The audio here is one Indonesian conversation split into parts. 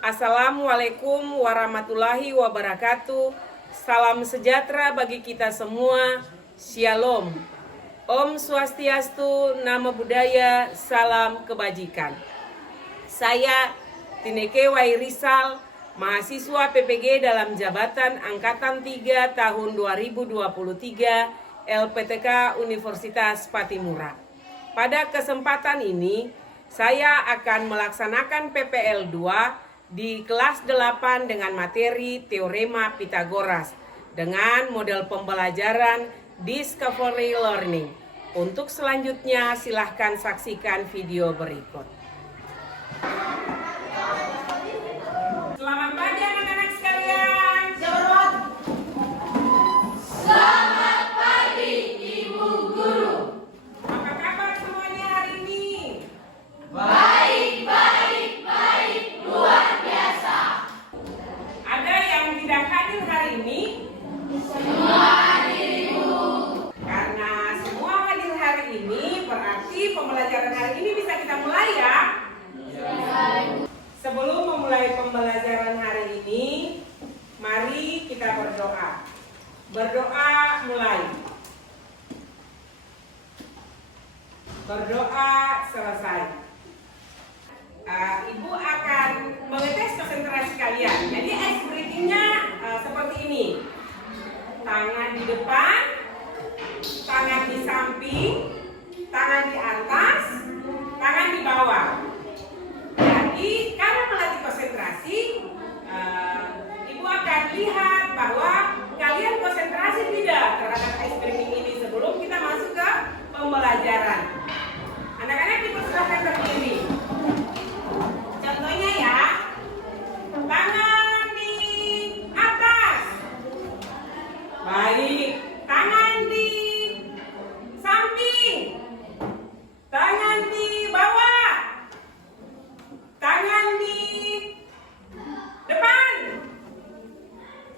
Assalamualaikum warahmatullahi wabarakatuh. Salam sejahtera bagi kita semua. Shalom. Om Swastiastu, Namo Buddhaya, salam kebajikan. Saya Tineke Wairisal, mahasiswa PPG dalam jabatan Angkatan 3 tahun 2023 LPTK Universitas Patimura. Pada kesempatan ini, saya akan melaksanakan PPL 2 di kelas 8 dengan materi Teorema Pythagoras dengan model pembelajaran Discovery Learning. Untuk selanjutnya silahkan saksikan video berikut. Selamat pagi anak-anak sekalian. Selamat pagi Ibu Guru. Apa kabar semuanya hari ini? Baik, luar biasa. Ada yang tidak hadir hari ini? Semua hadir Ibu. Karena semua hadir hari ini, berarti pembelajaran hari ini bisa kita mulai ya? Sebelum memulai pembelajaran hari ini, mari kita berdoa. Berdoa mulai. Berdoa selesai. Ibu akan mengetes konsentrasi kalian. Jadi ice breathing-nya seperti ini. Tangan di depan, tangan di samping, tangan di atas, tangan di bawah. Jadi karena melatih konsentrasi, Ibu akan lihat bahwa kalian konsentrasi tidak terhadap ice breathing ini sebelum kita masuk ke pembelajaran. Anak-anak dipersilakan berdiri. Contohnya ya, tangan di atas. Baik, tangan di samping. Tangan di bawah. Tangan di depan.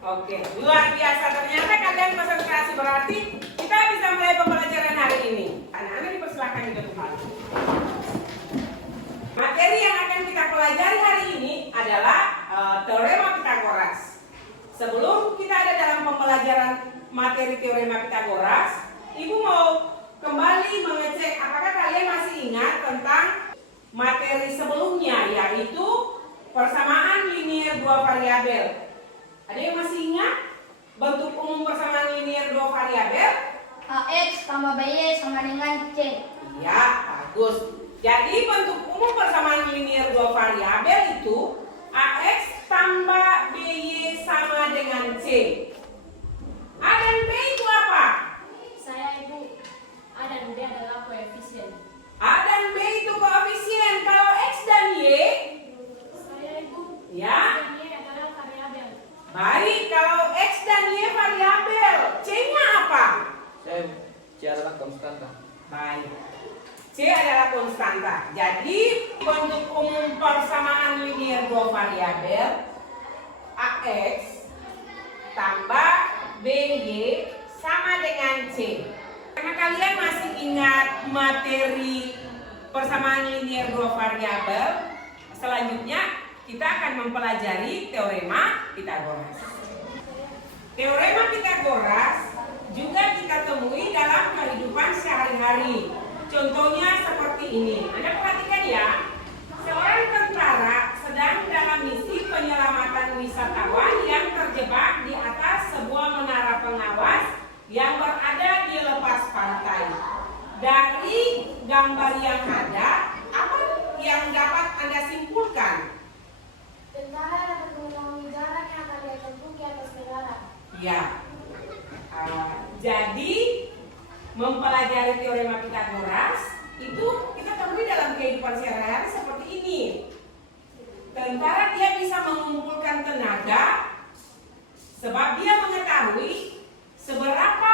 Oke, luar biasa. Ternyata kalian konsentrasi, berarti kita bisa mulai pembelajaran hari ini. Anak-anak dipersilakan juga kembali. Materi yang akan kita pelajari hari ini adalah Teorema Pythagoras. Sebelum kita ada dalam pembelajaran materi Teorema Pythagoras, Ibu mau kembali mengecek apakah kalian masih ingat tentang materi sebelumnya, yaitu persamaan linier dua variabel. Ada yang masih ingat bentuk umum persamaan linier dua variabel? AX tambah BY sama dengan C. Iya, bagus. Jadi bentuk umum persamaan linier dua variabel itu AX tambah BY sama dengan C. A dan B itu apa? Saya Ibu. A dan B adalah koefisien. A dan B itu koefisien. Kalau X dan Y? Saya Ibu. Ya. A dan Y adalah variabel. Baik, kalau X dan Y variabel, C-nya apa? C adalah konstanta. Baik. C adalah konstanta. Jadi bentuk umum persamaan linier dua variabel AX tambah BY sama dengan C. Karena kalian masih ingat materi persamaan linier dua variabel, selanjutnya kita akan mempelajari Teorema Pythagoras. Teorema Pythagoras juga kita temui dalam kehidupan sehari-hari. Contohnya seperti ini. Anda perhatikan ya. Seorang tentara sedang dalam misi penyelamatan wisatawan yang terjebak di atas sebuah menara pengawas yang berada di lepas pantai. Dari gambar yang ada, apa yang dapat Anda simpulkan? Tentara dapat mengetahui jarak yang akan dia tempuh di atas negara. Ya. Jadi mempelajari Teorema Pythagoras itu kita temui dalam kehidupan sehari-hari seperti ini. Tentara dia bisa mengumpulkan tenaga sebab dia mengetahui seberapa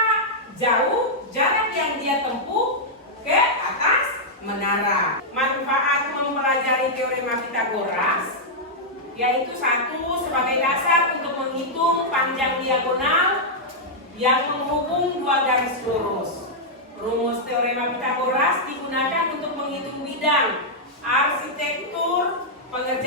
jauh jarak yang dia tempuh ke atas menara. Manfaat mempelajari Teorema Pythagoras yaitu satu, sebagai dasar untuk menghitung panjang diagonal yang menghubung dua garis lurus. Rumus Teorema Pythagoras digunakan untuk menghitung bidang arsitektur, pengerjaan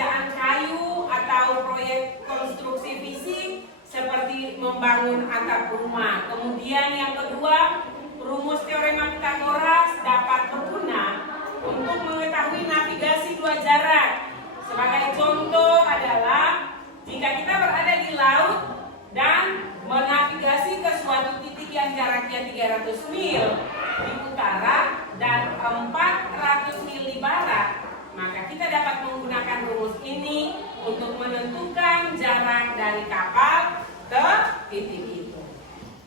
membangun atap rumah. Kemudian yang kedua, rumus teorema Pythagoras dapat berguna untuk mengetahui navigasi dua jarak. Sebagai contoh adalah jika kita berada di laut dan menavigasi ke suatu titik yang jaraknya 300 mil di utara dan 400 mil di barat, maka kita dapat menggunakan rumus ini untuk menentukan jarak dari kapal ke titik itu.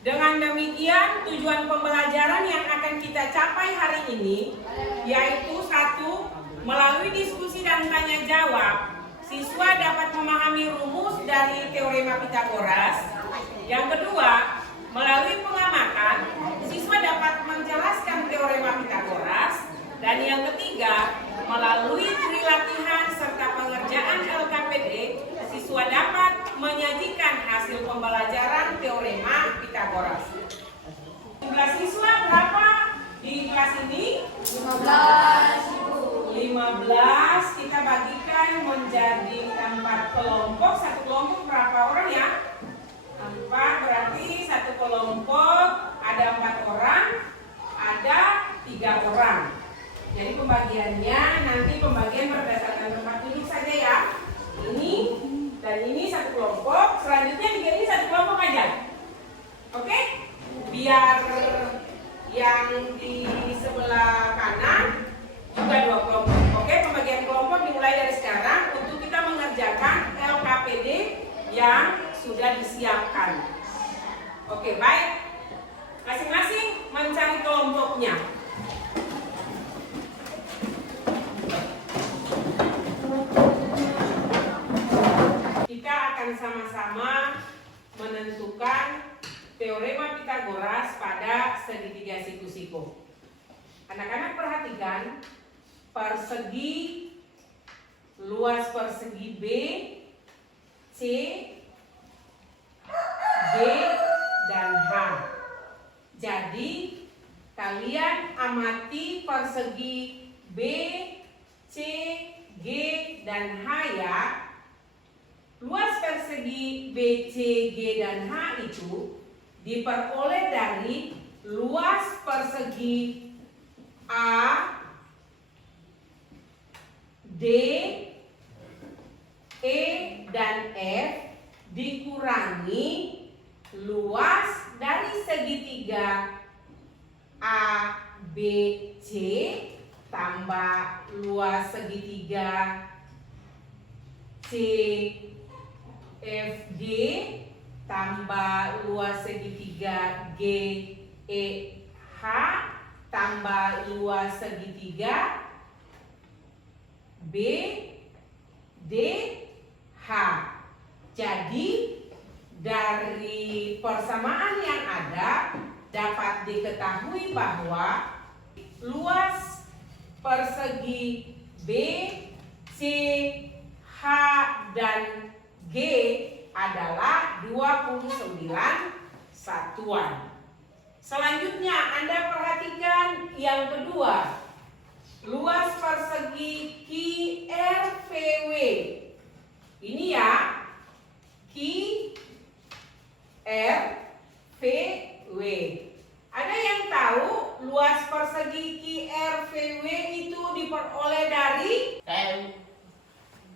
Dengan demikian, tujuan pembelajaran yang akan kita capai hari ini yaitu satu, melalui diskusi dan tanya jawab, siswa dapat memahami rumus dari teorema Pythagoras. Yang kedua, melalui pengamatan, siswa dapat menjelaskan teorema Pythagoras. Dan yang ketiga, melalui trilatihan serta pengerjaan LKPD, siswa dapat menyajikan hasil pembelajaran teorema Pythagoras. Jumlah siswa berapa di kelas ini? 15. Kita bagikan menjadi 4 kelompok. Satu kelompok berapa orang ya? 4, berarti satu kelompok ada 4 orang, ada 3 orang. Jadi pembagiannya nanti pembagian berdasarkan tempat duduk saja ya. Ini dan ini satu kelompok, selanjutnya 3 ini satu kelompok aja. Oke? Biar yang di sebelah kanan juga 2 kelompok. Oke, pembagian kelompok dimulai dari sekarang untuk kita mengerjakan LKPD yang sudah disiapkan. Oke, baik. Masing-masing mencari kelompoknya. Kita akan sama-sama menentukan teorema Pythagoras pada segitiga siku-siku. Anak-anak perhatikan, persegi, luas persegi B, C, G, dan H. Jadi kalian amati persegi B, C, G, dan H ya. Luas persegi B, C, G, dan H itu diperoleh dari luas persegi A, D, E, dan F dikurangi luas dari segitiga A, B, C tambah luas segitiga C, F, G tambah luas segitiga G, E, H tambah luas segitiga B, D, H. Jadi dari persamaan yang ada dapat diketahui bahwa luas persegi B, C, H, dan G adalah 29 satuan. Selanjutnya Anda perhatikan yang kedua, luas persegi QRVW. Ini ya, QRVW. Ada yang tahu luas persegi QRVW itu diperoleh dari?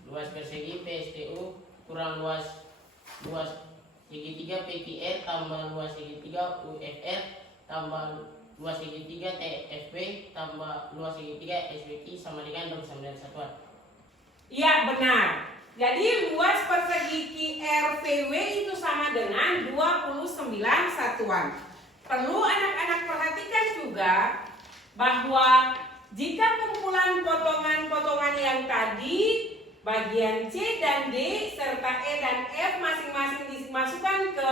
Luas persegi PSTU kurang luas segitiga PQR tambah luas segitiga UFR tambah luas segitiga TFB tambah luas segitiga SBQ sama dengan 29 satuan. Iya, benar. Jadi luas persegi QRVW itu sama dengan 29 satuan. Perlu anak-anak perhatikan juga bahwa jika kumpulan potongan-potongan yang tadi bagian C dan D serta E dan F masing-masing dimasukkan ke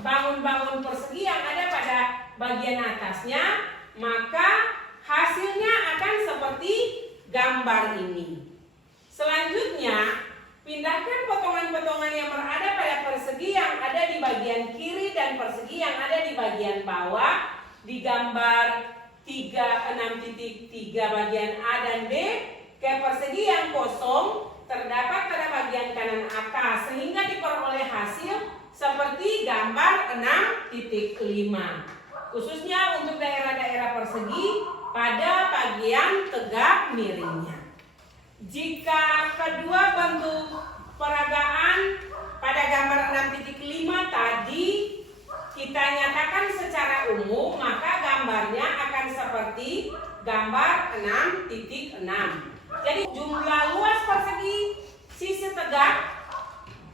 bangun-bangun persegi yang ada pada bagian atasnya, maka hasilnya akan seperti gambar ini. Selanjutnya, pindahkan potongan-potongan yang berada pada persegi yang ada di bagian kiri dan persegi yang ada di bagian bawah di gambar 36.3 bagian A dan B ke persegi yang kosong terdapat pada bagian kanan atas sehingga diperoleh hasil seperti gambar gambar 6.5. Khususnya untuk daerah-daerah persegi pada bagian tegak miringnya. Jika kedua bentuk peragaan pada gambar 6.5 tadi kita nyatakan secara umum, maka gambarnya akan seperti gambar 6.6. Jadi jumlah luas persegi sisi tegak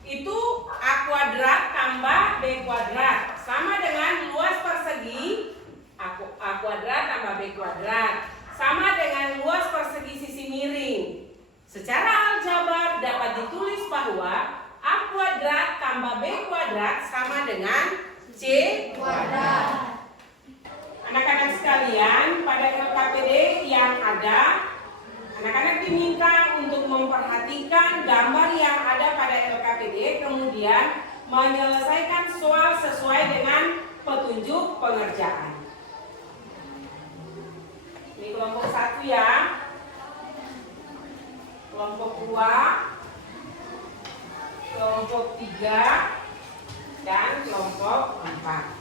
itu A kuadrat tambah B kuadrat sama dengan luas persegi A kuadrat tambah B kuadrat sama dengan luas persegi sisi miring. Secara aljabar dapat ditulis bahwa A kuadrat tambah B kuadrat sama dengan C kuadrat. Anak-anak sekalian, pada LKPD yang ada, anak-anak diminta untuk memperhatikan gambar yang ada pada LKPD, kemudian menyelesaikan soal sesuai dengan petunjuk pengerjaan. Ini kelompok 1 ya, kelompok 2, kelompok 3, dan kelompok 4.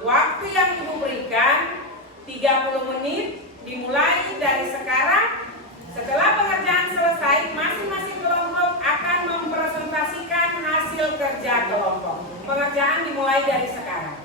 Waktu yang Ibu berikan 30 menit dimulai dari sekarang. Setelah pengerjaan selesai, masing-masing kelompok akan mempresentasikan hasil kerja kelompok. Pengerjaan dimulai dari sekarang.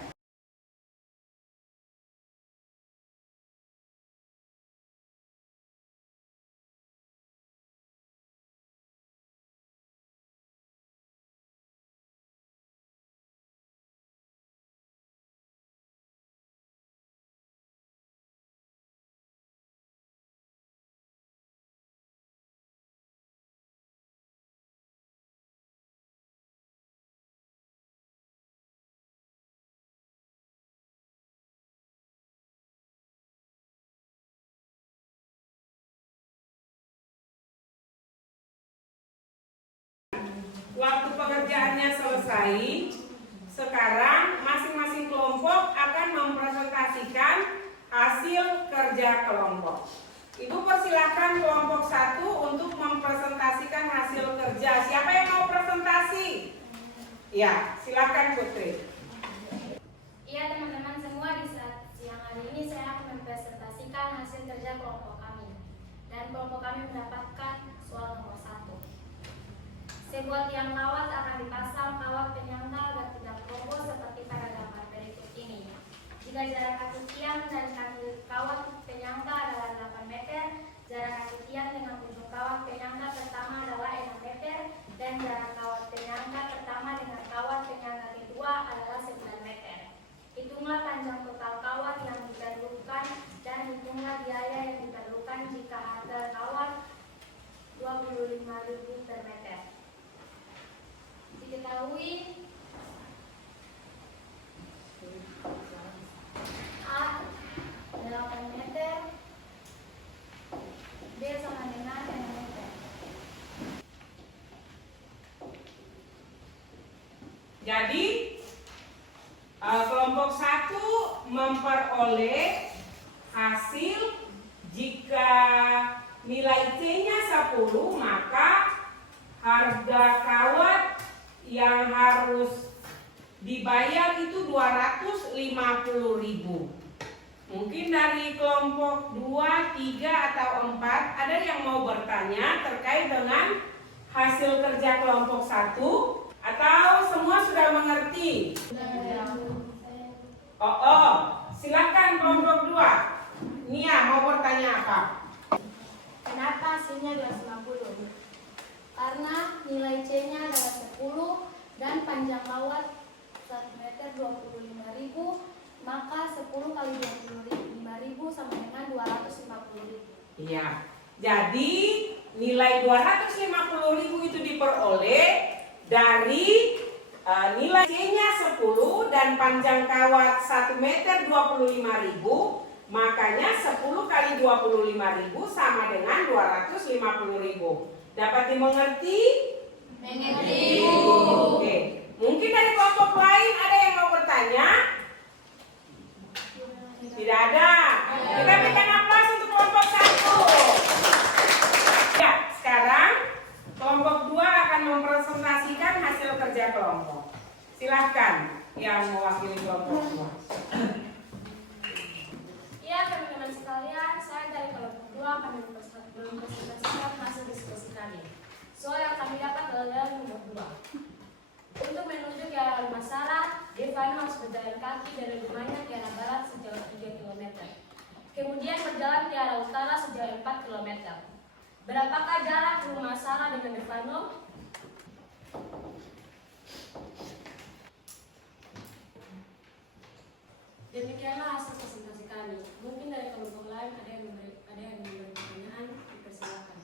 Waktu pengerjaannya selesai, sekarang masing-masing kelompok akan mempresentasikan hasil kerja kelompok. Ibu persilahkan kelompok 1 untuk mempresentasikan hasil kerja. Siapa yang mau presentasi? Ya, silakan Putri. Iya teman-teman semua, di saat siang hari ini saya akan mempresentasikan hasil kerja kelompok kami. Dan kelompok kami mendapatkan soal nomor 1. Sebuah tiang kawat akan dipasang kawat penyangga agar tidak roboh seperti pada gambar berikut ini. Jika jarak kaki tiang dan kaki kawat penyangga adalah 8 meter, jarak kaki tiang dengan ujung kawat penyangga pertama adalah 6 meter, dan jarak kawat penyangga pertama dengan kawat penyangga kedua adalah 9 meter. Hitunglah panjang total kawat yang diperlukan dan hitunglah biaya yang diperlukan jika harga kawat 25.000 per meter. Diketahui A 8 meter, B sama dengan 6 meter. Jadi kelompok 1 memperoleh hasil jika nilai C-nya 10, maka harga kawat yang harus dibayar itu 250.000. Mungkin dari kelompok 2, 3, atau 4 ada yang mau bertanya terkait dengan hasil kerja kelompok 1, atau semua sudah mengerti? Silakan kelompok 2. Nia mau bertanya apa? Kenapa hasilnya 250? Karena nilai C-nya adalah 10 dan panjang kawat 1 meter 25.000, maka 10 kali 25.000 sama dengan 250.000. Iya. Jadi nilai 250.000 itu diperoleh dari nilai C-nya 10 dan panjang kawat 1 meter 25.000, makanya 10 kali 25.000 sama dengan 250.000. Dapat dimengerti? Mengerti. Oke. Mungkin dari kelompok lain ada yang mau bertanya? Tidak ada. Kita berikan aplaus untuk kelompok 1. Ya, sekarang kelompok 2 akan mempresentasikan hasil Silahkan yang mewakili kelompok 2. Ya, teman-teman sekalian, saya dari kelompok 2 akan mempresentasikan hasil diskusi kami. Soal yang kami dapat adalah nomor 2. Untuk menuju ke arah masyarakat, Devano harus berjalan kaki dari rumahnya ke arah barat sejauh 3 km. Kemudian berjalan ke arah utara sejauh 4 km. Berapakah jarak rumah Sarah dengan Devano? Demikianlah hasil presentasi kami. Mungkin dari kelompok lain ada yang memberi pertanyaan, dipersilakan.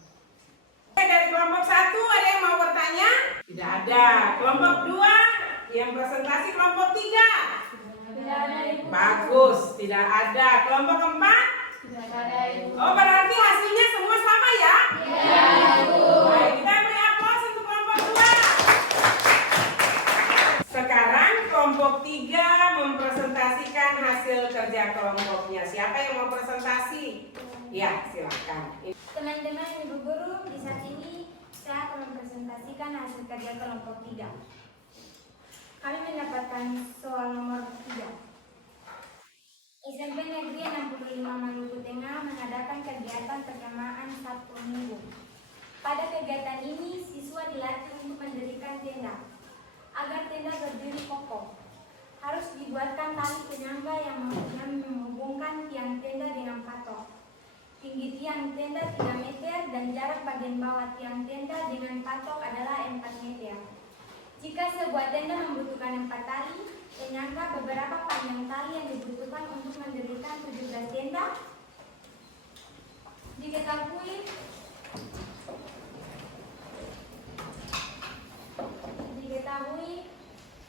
Dari kelompok 1 ada yang mau bertanya? Tidak ada. Kelompok 2 yang presentasi kelompok 3? Tidak ada, Ibu. Bagus, tidak ada. Kelompok 4? Tidak ada, Ibu. Oh, berarti hasilnya semua sama ya? Iya, Ibu. Baik, kita beri aplaus untuk kelompok 2. Sekarang kelompok 3 mempresentasikan hasil kerja kelompoknya. Siapa yang mau presentasi? Ya, silakan. Teman-teman Ibu Guru, di saat ini saya akan mempresentasikan hasil kerja kelompok 3. Kami mendapatkan soal nomor 3. SMP Negeri 65 Maluku Tengah mengadakan kegiatan perkemahan Sabtu Minggu. Pada kegiatan ini, siswa dilatih untuk mendirikan tenda. Agar tenda berdiri kokoh, harus dibuatkan tali penyangga yang menghubungkan tiang tenda dengan patok. Tinggi tiang tenda 3 meter dan jarak bagian bawah tiang tenda dengan patok adalah 4 meter. Jika sebuah tenda membutuhkan 4 tali penyangga, beberapa panjang tali yang dibutuhkan untuk mendirikan 17 tenda? Diketahui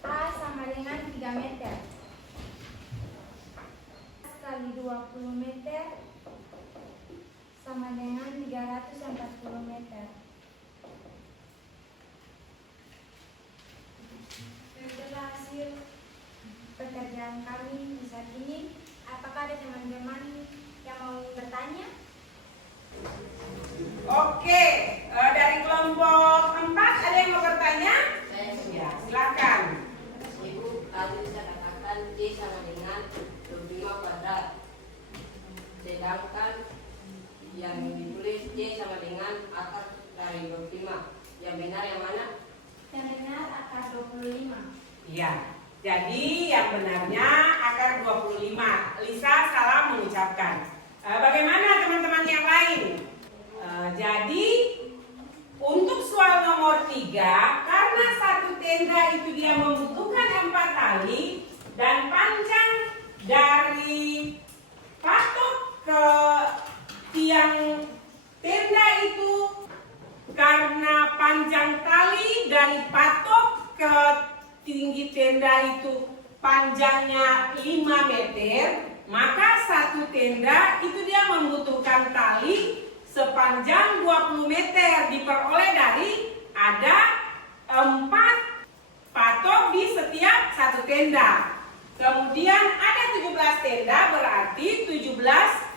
A sama dengan 3 meter kali 20 meter sama dengan 340 meter. Itulah hasil pekerjaan kami di saat ini. Apakah ada teman-teman yang mau bertanya? Oke, dari kelompok 4 ada yang mau bertanya? Ya, silakan. Ibu, tadi saya katakan C sama dengan 25 kuadrat. Sedangkan yang ditulis C sama dengan akar dari 25. Yang benar yang mana? Yang benar akar 25. Iya. Jadi yang benarnya akar 25. Lisa salah mengucapkan. Bagaimana teman-teman yang lain? Jadi untuk soal nomor 3, karena satu tenda itu dia membutuhkan 4 tali dan panjang dari patok ke tiang tenda itu, karena panjang tali dari patok ke tinggi tenda itu panjangnya 5 meter, maka satu tenda itu dia membutuhkan tali sepanjang 20 meter, diperoleh dari ada 4 patok di setiap satu tenda. Kemudian ada 17 tenda, berarti 17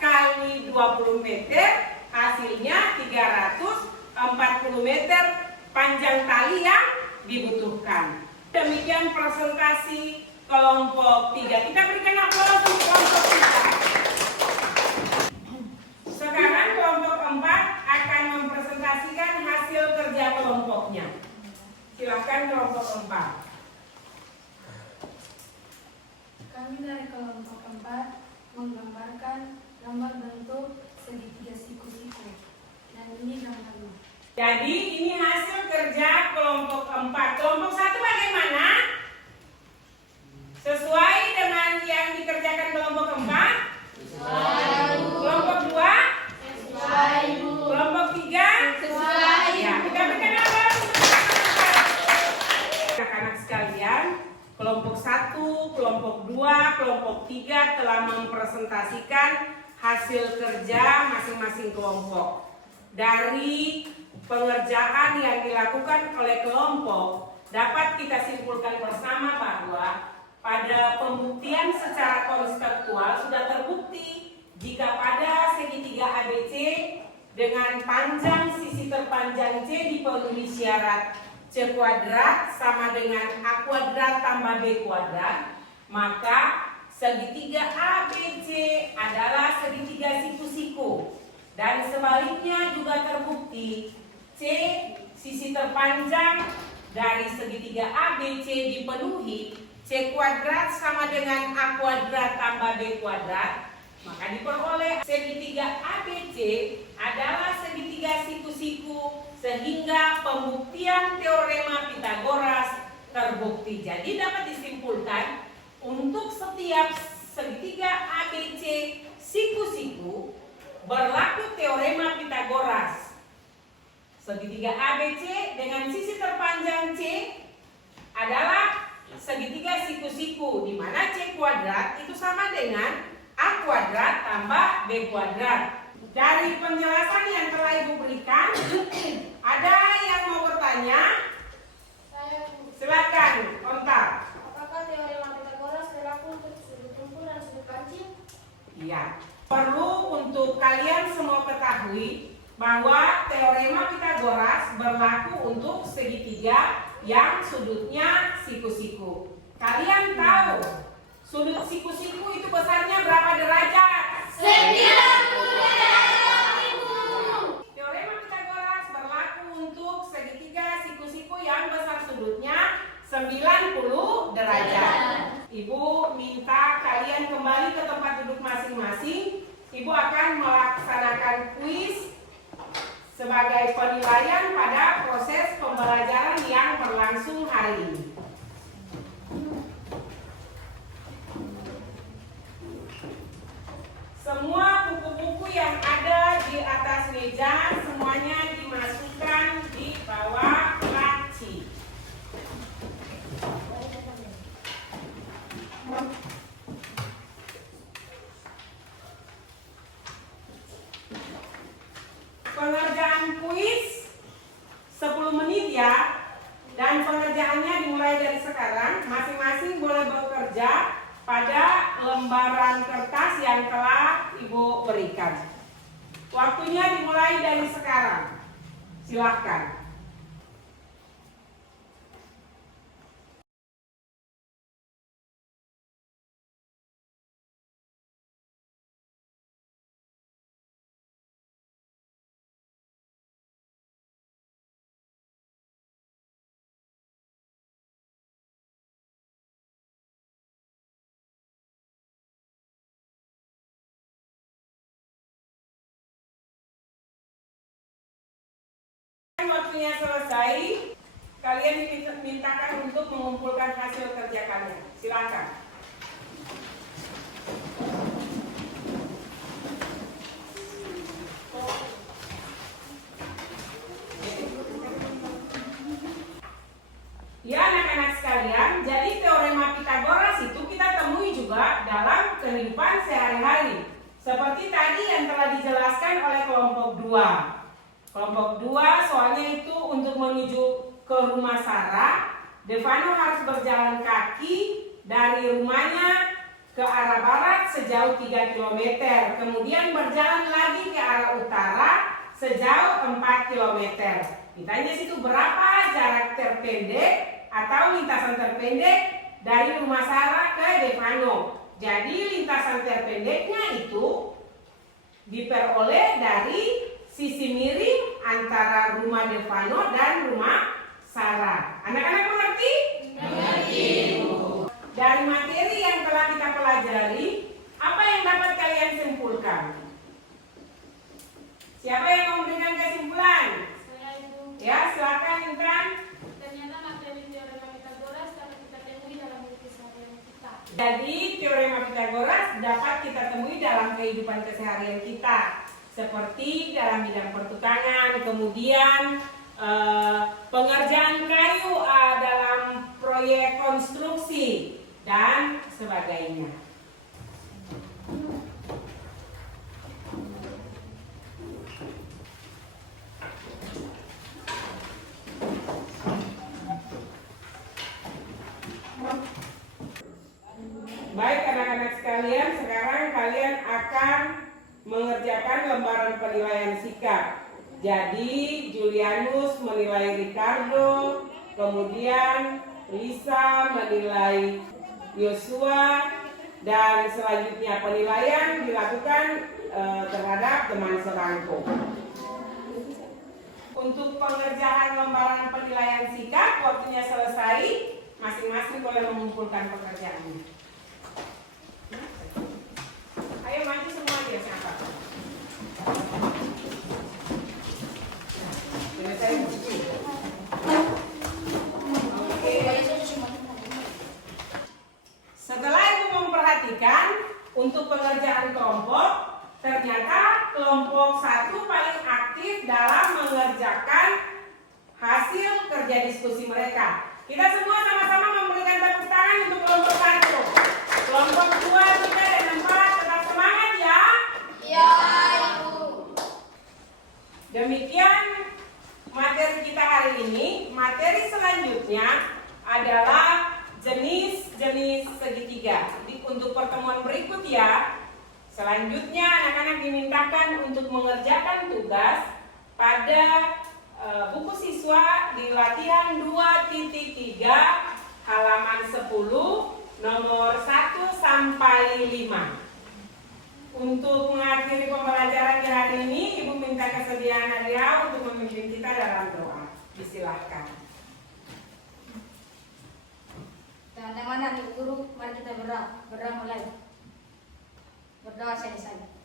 kali 20 meter, hasilnya 340 meter panjang tali yang dibutuhkan. Demikian presentasi kelompok 3. Kita berikan aplaus untuk kelompok 3. Sekarang kelompok 4 akan mempresentasikan hasil kerja kelompoknya. Silakan kelompok 4. Kami dari kelompok 4 menggambarkan gambar bentuk segitiga siku-siku. Dan ini gambarnya. Jadi ini hasil kerja kelompok 4. Kelompok 1 bagaimana? Sesuai dengan yang dikerjakan kelompok 4? Sesuai. Kelompok 2? Sesuai, Ibu. Kelompok 3? Sesuai. Ya, kita berikan aplaus. Anak-anak sekalian, kelompok 1, kelompok 2, kelompok 3 telah mempresentasikan hasil kerja masing-masing kelompok. Dari pengerjaan yang dilakukan oleh kelompok, dapat kita simpulkan bersama bahwa pada pembuktian secara konseptual sudah terbukti jika pada segitiga ABC dengan panjang sisi terpanjang C dipenuhi syarat C kuadrat sama dengan A kuadrat tambah B kuadrat, maka segitiga ABC adalah segitiga siku-siku. Dan sebaliknya juga terbukti C sisi terpanjang dari segitiga ABC dipenuhi, C kuadrat sama dengan A kuadrat tambah B kuadrat, maka diperoleh segitiga ABC adalah segitiga siku-siku sehingga pembuktian teorema Pitagoras terbukti. Jadi dapat disimpulkan untuk setiap segitiga ABC siku-siku berlaku teorema Pitagoras. Segitiga ABC dengan sisi terpanjang C adalah segitiga siku-siku, di mana C kuadrat itu sama dengan A kuadrat tambah B kuadrat. Dari penjelasan yang telah Ibu berikan, ada yang mau bertanya? Silakan, kontak. Apakah teorema Pitagoras berlaku untuk sudut tumpul dan sudut pancing? Iya. Perlu untuk kalian semua ketahui bahwa teorema Pitagoras berlaku untuk segitiga yang sudutnya siku-siku. Kalian tahu sudut siku-siku itu besarnya berapa derajat? 90 derajat, Ibu. Teorema Pitagoras berlaku untuk segitiga siku-siku yang besar sudutnya 90 derajat. Ibu minta kalian kembali ke tempat duduk masing-masing. Ibu akan melaksanakan kuis sebagai penilaian pada proses pembelajaran yang berlangsung hari ini. Semua buku-buku yang ada di atas meja semuanya dimasukkan di bawah laci. Pengerjaan kuis 10 menit ya, dan pengerjaannya dimulai dari sekarang. Masing-masing boleh bekerja pada lembaran kertas yang telah Ibu berikan. Waktunya dimulai dari sekarang. Silahkan. Waktunya selesai, kalian dimintakan untuk mengumpulkan hasil kerja kalian. Silakan. Ya anak-anak sekalian, jadi teorema Pitagoras itu kita temui juga dalam kehidupan sehari-hari. Seperti tadi yang telah dijelaskan oleh kelompok 2. Kelompok 2 soalnya itu untuk menuju ke rumah Sarah, Devano harus berjalan kaki dari rumahnya ke arah barat sejauh 3 km. Kemudian berjalan lagi ke arah utara sejauh 4 km. Ditanya situ berapa jarak terpendek atau lintasan terpendek dari rumah Sarah ke Devano. Jadi lintasan terpendeknya itu diperoleh dari sisi miring antara rumah Devano dan rumah Sarah. Anak-anak mengerti? Mengerti. Dari materi yang telah kita pelajari, apa yang dapat kalian simpulkan? Siapa yang mau memberikan kesimpulan? Saya, Ibu. Ya, silakan Intan. Ternyata materi teorema Pitagoras dapat kita temui dalam hidup keseharian kita. Jadi teorema Pitagoras dapat kita temui dalam kehidupan keseharian kita, seperti dalam bidang pertukangan, kemudian pengerjaan kayu dalam proyek konstruksi dan sebagainya. Baik anak-anak sekalian, sekarang kalian akan mengerjakan lembaran penilaian sikap. Jadi Julianus menilai Ricardo, kemudian Lisa menilai Yosua, dan selanjutnya penilaian dilakukan terhadap teman serangkum. Untuk pengerjaan lembaran penilaian sikap, waktunya selesai, masing-masing boleh mengumpulkan pekerjaannya. Ayo maju semua dia siapa? Selesai. Oke. Setelah ibu memperhatikan untuk pengerjaan kelompok, ternyata kelompok 1 paling aktif dalam mengerjakan hasil kerja diskusi mereka. Kita semua sama-sama memberikan tepuk tangan untuk kelompok 1. Kelompok 2, 3, dan 4 tetap semangat ya. Iya, Ibu. Demikian materi kita hari ini. Materi selanjutnya adalah jenis-jenis segitiga. Jadi untuk pertemuan berikut ya, selanjutnya anak-anak dimintakan untuk mengerjakan tugas pada buku siswa di latihan 2.3 halaman 10 nomor 1 sampai 5. Untuk mengakhiri pembelajaran di hari ini, Ibu minta kesediaan Nadia untuk memimpin kita dalam doa. Disilahkan. Teman-teman dan Ibu Guru, mari kita berdoa mulai. Berdoa saya.